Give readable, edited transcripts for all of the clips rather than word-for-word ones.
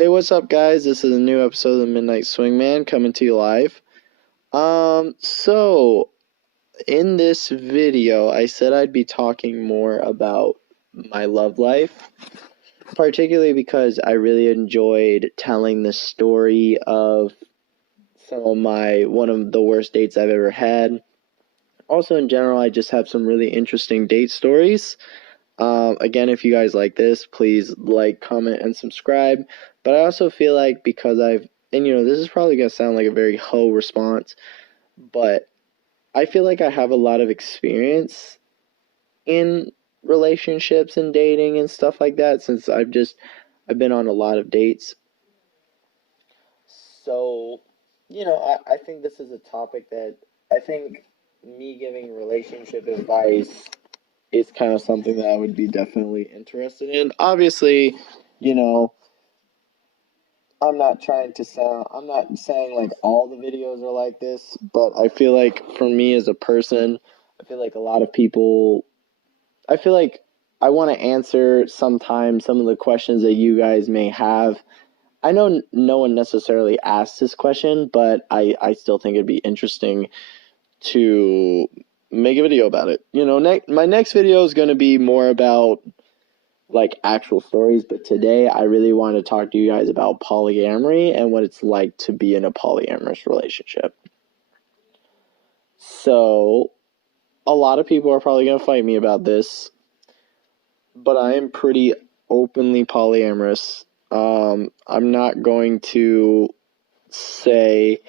Hey, what's up, guys? This is a new episode of the Midnight Swingman coming to you live. So in this video, I said I'd be talking more about my love life, particularly because I really enjoyed telling the story of one of the worst dates I've ever had. Also, in general, I just have some really interesting date stories. Again, if you guys like this, please like, comment, and subscribe. But I also feel like because this is probably going to sound like a very hoe response, but I feel like I have a lot of experience in relationships and dating and stuff like that since I've been on a lot of dates. So, I think this is a topic that I think me giving relationship advice is kind of something that I would be definitely interested in. Obviously, you know, I'm not saying like all the videos are like this, but I feel like for me as a person, I feel like a lot of people, I feel like I want to answer sometimes some of the questions that you guys may have. I know no one necessarily asked this question, but I still think it'd be interesting to make a video about it. My next video is going to be more about like actual stories, but today I really want to talk to you guys about polyamory and what it's like to be in a polyamorous relationship. So, a lot of people are probably going to fight me about this, but I am pretty openly polyamorous. I'm not going to say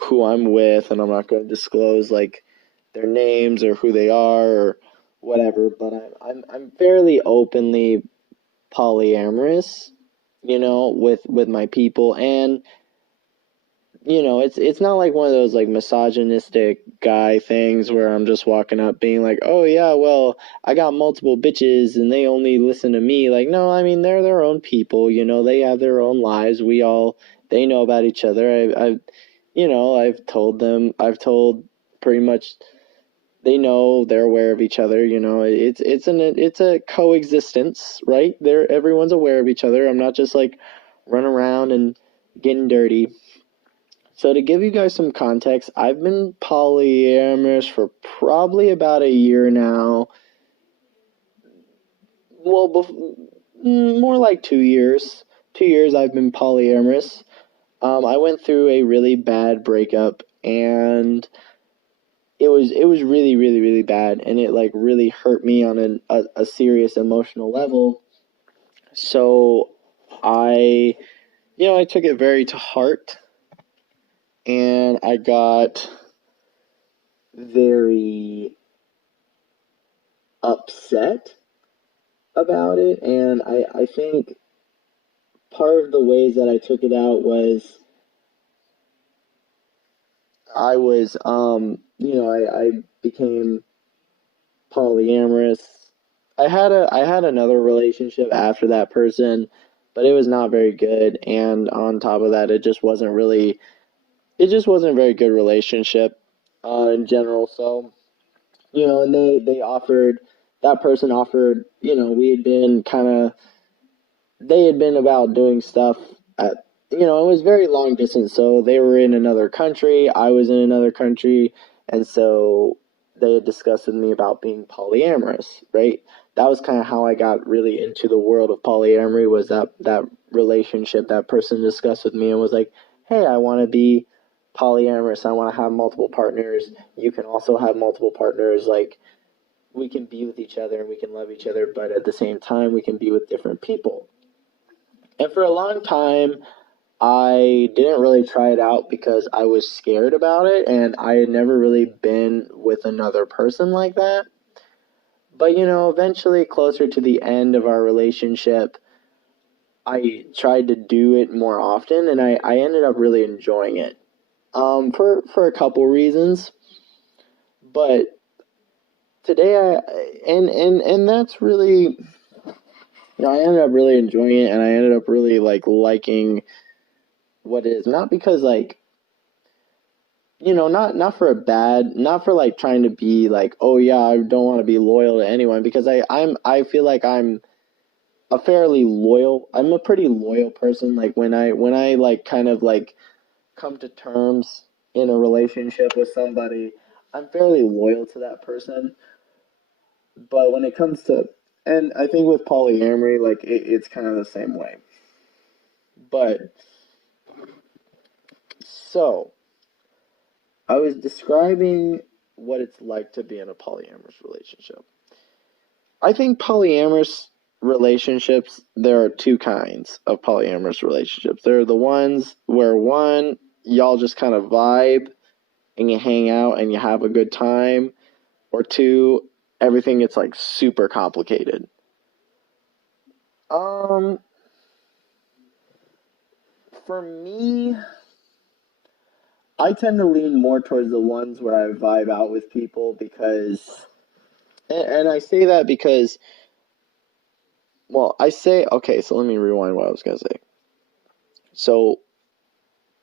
who I'm with, and I'm not going to disclose like their names or who they are or whatever, but I'm fairly openly polyamorous, with my people. And it's not like one of those like misogynistic guy things where I'm just walking up being like, oh yeah, well, I got multiple bitches and they only listen to me. Like, no, I mean, they're their own people, they have their own lives. They know about each other. I've told pretty much, they know, they're aware of each other. It's a coexistence, right? Everyone's aware of each other. I'm not just like running around and getting dirty. So to give you guys some context, I've been polyamorous for probably about a year now. Well, more like 2 years. 2 years I've been polyamorous. I went through a really bad breakup, and it was really, really, really bad, and it like really hurt me on a serious emotional level. So I I took it very to heart, and I got very upset about it. And I think part of the ways that I took it out was I became polyamorous. I had another relationship after that person, but it was not very good. And on top of that, it just wasn't a very good relationship in general. So and they offered that person offered, we had been kind of they had been about doing stuff at, it was very long distance. So they were in another country, I was in another country, and so they had discussed with me about being polyamorous, right? That was kind of how I got really into the world of polyamory, was that relationship. That person discussed with me and was like, hey, I want to be polyamorous. I want to have multiple partners. You can also have multiple partners. Like, we can be with each other and we can love each other, but at the same time, we can be with different people. And for a long time, I didn't really try it out because I was scared about it, and I had never really been with another person like that. But, eventually, closer to the end of our relationship, I tried to do it more often, and I ended up really enjoying it. For a couple reasons. But today, and that's really, I ended up really enjoying it, and I ended up really like liking what it is. Not because like, not for like trying to be like, oh yeah, I don't want to be loyal to anyone, because I feel like I'm I'm a pretty loyal person. Like when I like kind of like come to terms in a relationship with somebody, I'm fairly loyal to that person. But when it comes to, and I think with polyamory, like it's kind of the same way. But so I was describing what it's like to be in a polyamorous relationship. I think polyamorous relationships, there are two kinds of polyamorous relationships. There are the ones where one, y'all just kind of vibe and you hang out and you have a good time, or two, everything gets like super complicated. Um, for me, I tend to lean more towards the ones where I vibe out with people because, and I say that because, well, I say, okay, so let me rewind what I was going to say. So,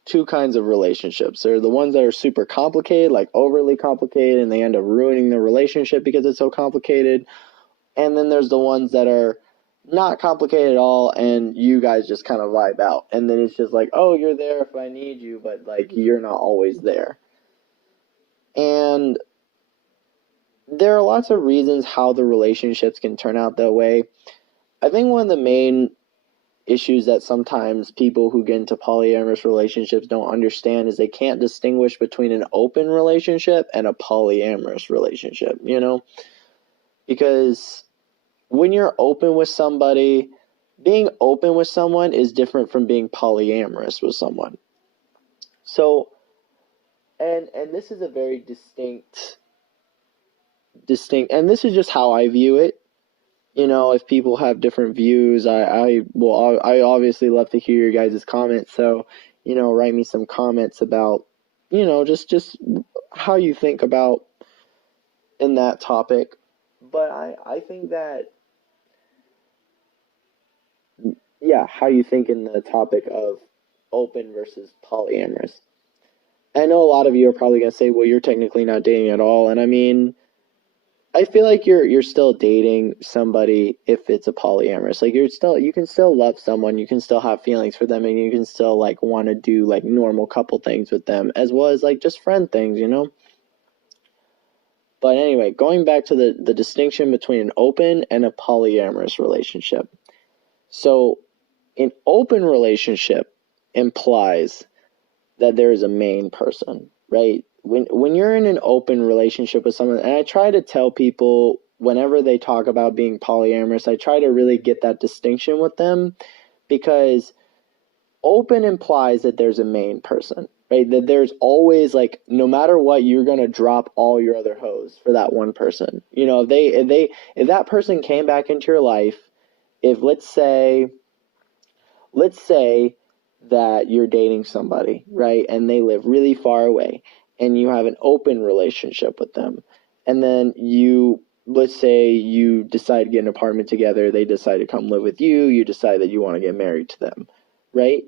two kinds of relationships. There are the ones that are super complicated, like overly complicated, and they end up ruining the relationship because it's so complicated. And then there's the ones that are not complicated at all, and you guys just kind of vibe out. And then it's just like, oh, you're there if I need you, but like you're not always there. And there are lots of reasons how the relationships can turn out that way. I think one of the main issues that sometimes people who get into polyamorous relationships don't understand is they can't distinguish between an open relationship and a polyamorous relationship, because when you're open with somebody, being open with someone is different from being polyamorous with someone. So, and this is a very distinct, and this is just how I view it. If people have different views, I obviously love to hear your guys' comments. So, write me some comments about, just how you think about in that topic. But I think that, yeah, how you think in the topic of open versus polyamorous. I know a lot of you are probably going to say, well, you're technically not dating at all. And I mean, I feel like you're still dating somebody if it's a polyamorous. Like you can still love someone, you can still have feelings for them, and you can still like want to do like normal couple things with them as well as like just friend things. But anyway, going back to the distinction between an open and a polyamorous relationship. So an open relationship implies that there is a main person, right? When you're in an open relationship with someone, and I try to tell people whenever they talk about being polyamorous, I try to really get that distinction with them, because open implies that there's a main person, right? That there's always like, no matter what, you're gonna drop all your other hoes for that one person. If that person came back into your life, if let's say that you're dating somebody, right? And they live really far away and you have an open relationship with them. And then let's say you decide to get an apartment together, they decide to come live with you, you decide that you want to get married to them, right?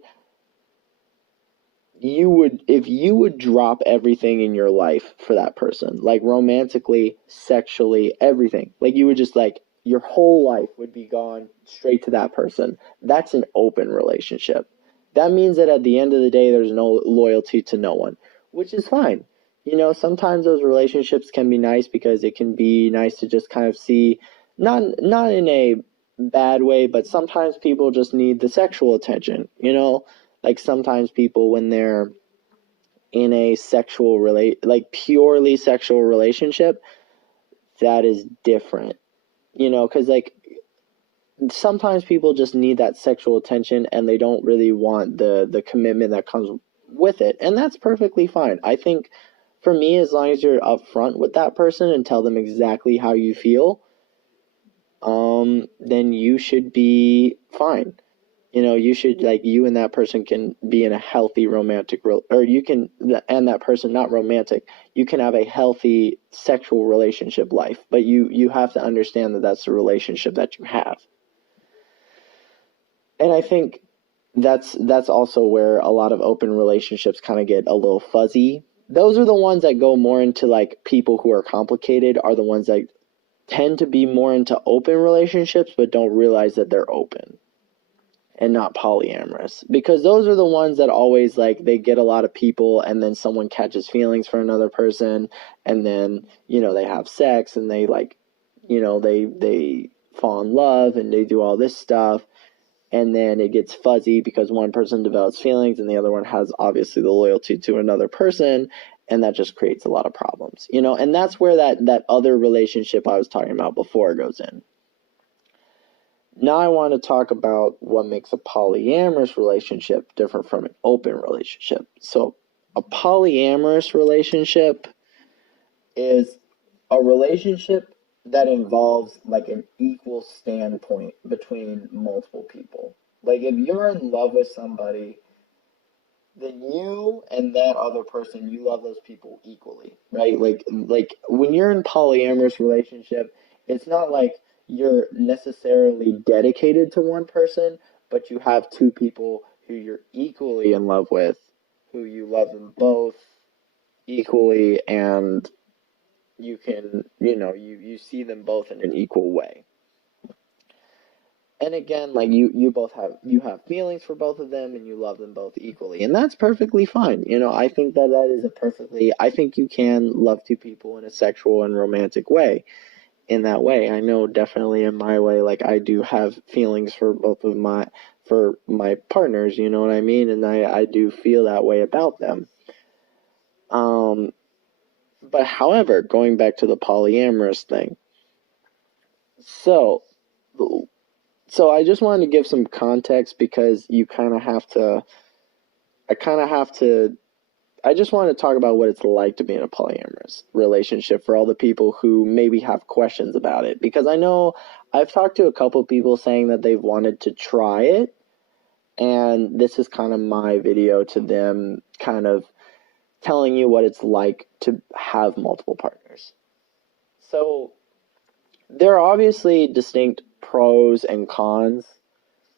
If you would drop everything in your life for that person, like romantically, sexually, everything, like you would just like, your whole life would be gone straight to that person. That's an open relationship. That means that at the end of the day, there's no loyalty to no one, which is fine. Sometimes those relationships can be nice because it can be nice to just kind of see, not in a bad way, but sometimes people just need the sexual attention. Like sometimes people, when they're in a like purely sexual relationship, that is different. Because like sometimes people just need that sexual attention and they don't really want the commitment that comes with it, and that's perfectly fine. I think for me, as long as you're upfront with that person and tell them exactly how you feel, then you should be fine. You should, like, you and that person can be in a healthy romantic or you can, and that person not romantic, you can have a healthy sexual relationship life, but you have to understand that that's the relationship that you have. And I think that's also where a lot of open relationships kind of get a little fuzzy. Those are the ones that go more into like people who are complicated, are the ones that tend to be more into open relationships but don't realize that they're open and not polyamorous, because those are the ones that always, like, they get a lot of people and then someone catches feelings for another person, and then, you know, they have sex and they, like, you know, they fall in love and they do all this stuff, and then it gets fuzzy because one person develops feelings and the other one has obviously the loyalty to another person, and that just creates a lot of problems, you know. And that's where that other relationship I was talking about before goes in. Now I want to talk about what makes a polyamorous relationship different from an open relationship. So a polyamorous relationship is a relationship that involves like an equal standpoint between multiple people. Like if you're in love with somebody, then you and that other person, you love those people equally, right? Like when you're in polyamorous relationship, it's not like you're necessarily dedicated to one person, but you have two people who you're equally in love with, who you love them both equally, and you can, you know, you see them both in an equal way. And again, like you both have feelings for both of them and you love them both equally, and that's perfectly fine. You know, I think that is a perfectly, I think you can love two people in a sexual and romantic way. In that way, I know definitely in my way, like I do have feelings for both of my partners, you know what I mean, and I do feel that way about them. um but however, going back to the polyamorous thing, so so I just wanted to give some context because you kind of have to, I kind of have to, I just want to talk about what it's like to be in a polyamorous relationship for all the people who maybe have questions about it. Because I know I've talked to a couple people saying that they've wanted to try it, and this is kind of my video to them, kind of telling you what it's like to have multiple partners. So there are obviously distinct pros and cons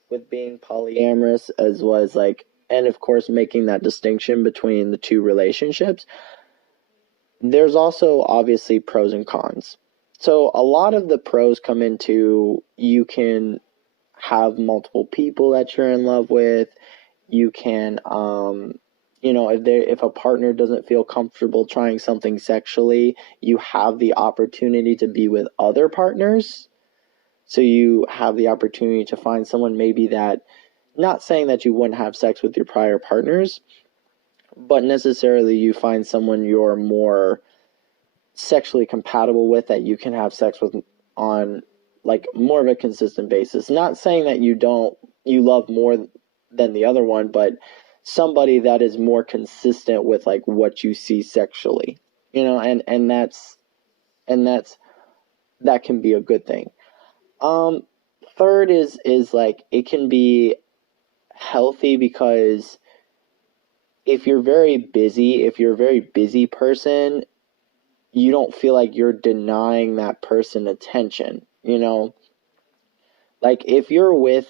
with being polyamorous, as well as like, and of course making that distinction between the two relationships. There's also obviously pros and cons. So a lot of the pros come into, you can have multiple people that you're in love with. You can you know, if a partner doesn't feel comfortable trying something sexually, you have the opportunity to be with other partners. So you have the opportunity to find someone maybe that, not saying that you wouldn't have sex with your prior partners, but necessarily you find someone you're more sexually compatible with, that you can have sex with on like more of a consistent basis. Not saying that you love more than the other one, but somebody that is more consistent with like what you see sexually, you know, and that's that can be a good thing. um Third is like, it can be healthy because if you're a very busy person, you don't feel like you're denying that person attention, you know? Like if you're with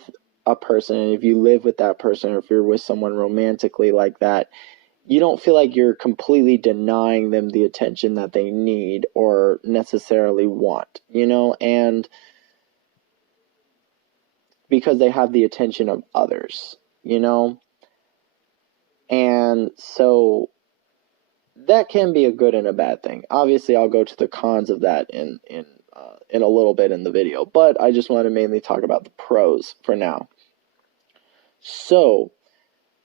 a person and if you live with that person, or if you're with someone romantically like that, you don't feel like you're completely denying them the attention that they need or necessarily want, you know? And because they have the attention of others, you know? And so that can be a good and a bad thing. Obviously, I'll go to the cons of that in a little bit in the video, but I just want to mainly talk about the pros for now. So,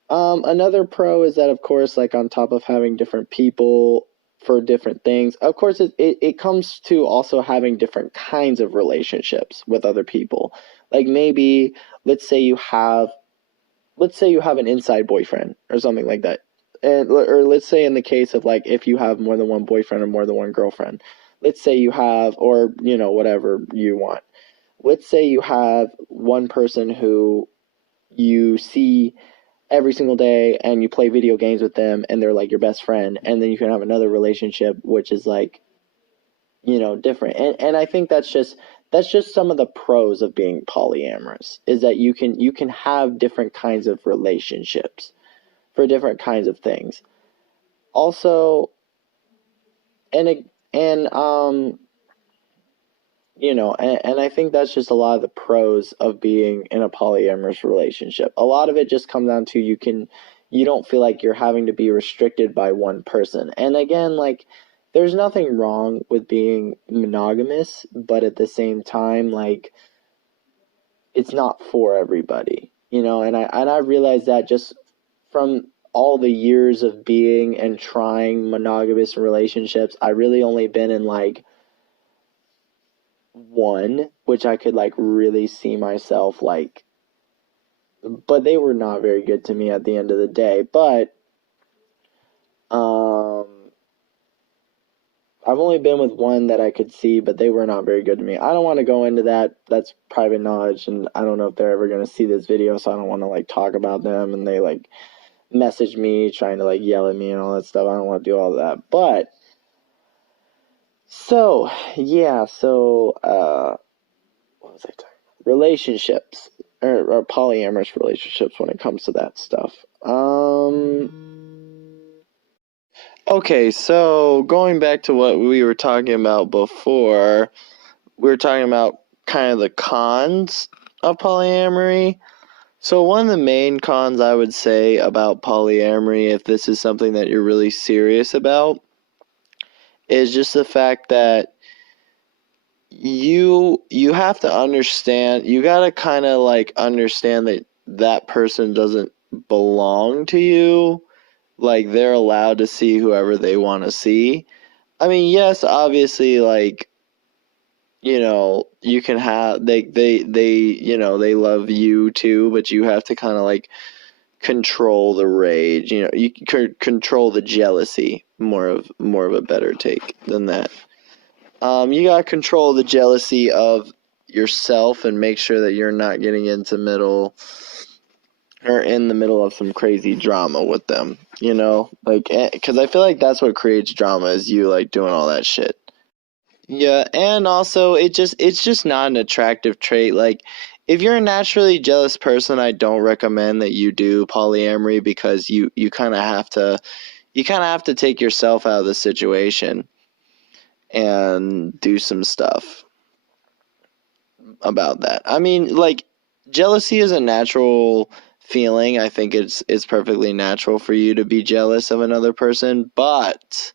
another pro is that, of course, like on top of having different people for different things, of course, it comes to also having different kinds of relationships with other people. Like maybe, let's say you have an inside boyfriend or something like that. And, or let's say in the case of like, if you have more than one boyfriend or more than one girlfriend, let's say you have, or, you know, whatever you want. Let's say you have one person who you see every single day and you play video games with them and they're like your best friend. And then you can have another relationship, which is like, you know, different. And I think that's just some of the pros of being polyamorous, is that you can have different kinds of relationships for different kinds of things. Also, and and I think that's just a lot of the pros of being in a polyamorous relationship. A lot of it just comes down to you don't feel like you're having to be restricted by one person. And again, like, there's nothing wrong with being monogamous, but at the same time, like, it's not for everybody, and I realized that just from all the years of being and trying monogamous relationships. I really only been in like one, which I could like really see myself like, but they were not very good to me at the end of the day. But um I've only been with one that I could see, but they were not very good to me. I don't want to go into that. That's private knowledge, and I don't know if they're ever going to see this video, so I don't want to like talk about them and they like message me trying to like yell at me and all that stuff. I don't want to do all that. But so, yeah, what was I talking about? Relationships or polyamorous relationships when it comes to that stuff. Okay, so going back to what we were talking about before, we were talking about kind of the cons of polyamory. So one of the main cons I would say about polyamory, if this is something that you're really serious about, is just the fact that you have to understand, you got to kind of like understand that that person doesn't belong to you. Like, they're allowed to see whoever they want to see. I mean, yes, obviously, like, you can have they love you too, but you have to kind of like control the rage. You control the jealousy. More of a better take than that. You gotta control the jealousy of yourself and make sure that you're not getting into in the middle of some crazy drama with them. Like, because I feel like that's what creates drama, is you like doing all that shit. Yeah, and also it's just not an attractive trait. Like, if you're a naturally jealous person, I don't recommend that you do polyamory, because you kind of have to take yourself out of the situation and do some stuff about that. I mean, like, jealousy is a natural feeling. I think it's perfectly natural for you to be jealous of another person, but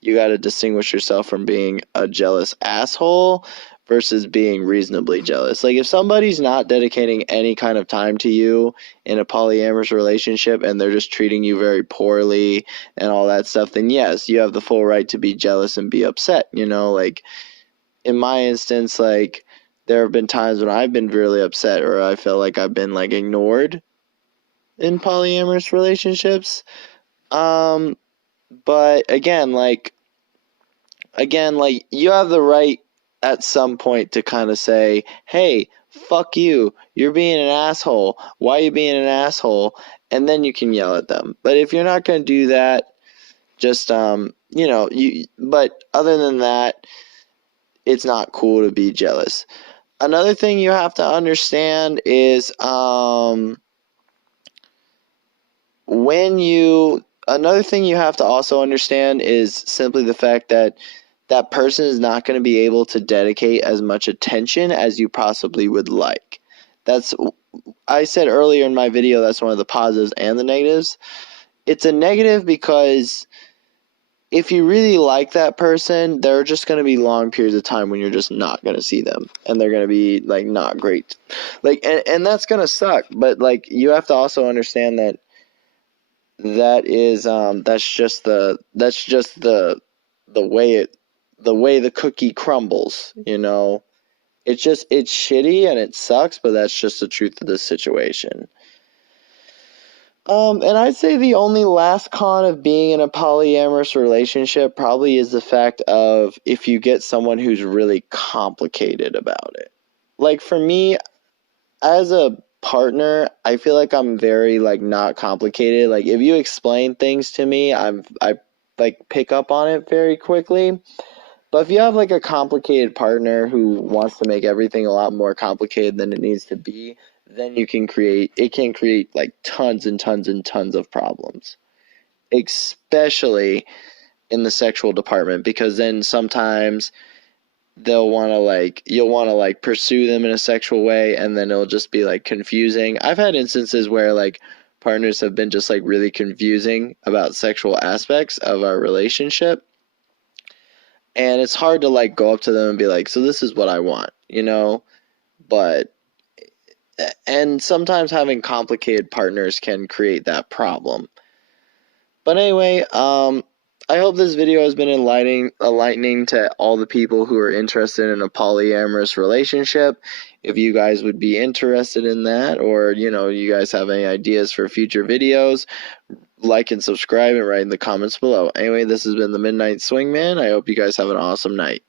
you got to distinguish yourself from being a jealous asshole versus being reasonably jealous. Like, if somebody's not dedicating any kind of time to you in a polyamorous relationship and they're just treating you very poorly and all that stuff, then yes, you have the full right to be jealous and be upset. Like, in my instance, like, there have been times when I've been really upset, or I feel like I've been like ignored in polyamorous relationships. Um, but again, like you have the right at some point to kind of say, hey, fuck you, you're being an asshole, why are you being an asshole? And then you can yell at them. But if you're not going to do that, just but other than that, it's not cool to be jealous. Another thing you have to understand is another thing you have to also understand is simply the fact that that person is not going to be able to dedicate as much attention as you possibly would like. I said earlier in my video, that's one of the positives and the negatives. It's a negative because if you really like that person, there are just going to be long periods of time when you're just not going to see them, and they're going to be like not great. Like, and that's going to suck, but like, you have to also understand that that's just the way the cookie crumbles. It's shitty and it sucks, but that's just the truth of the situation. And I'd say the only last con of being in a polyamorous relationship probably is the fact of if you get someone who's really complicated about it. Like, for me, as a partner, I feel like I'm very like not complicated. Like, if you explain things to me, I like pick up on it very quickly. But if you have like a complicated partner who wants to make everything a lot more complicated than it needs to be, then it can create like tons and tons and tons of problems, especially in the sexual department, because then sometimes they'll want to like, you'll want to like pursue them in a sexual way, and then it'll just be like confusing. I've had instances where like partners have been just like really confusing about sexual aspects of our relationship, and it's hard to like go up to them and be like, so this is what I want, you know? But and sometimes having complicated partners can create that problem. But anyway, I hope this video has been enlightening to all the people who are interested in a polyamorous relationship. If you guys would be interested in that, or you guys have any ideas for future videos, like and subscribe and write in the comments below. Anyway, this has been the Midnight Swingman. I hope you guys have an awesome night.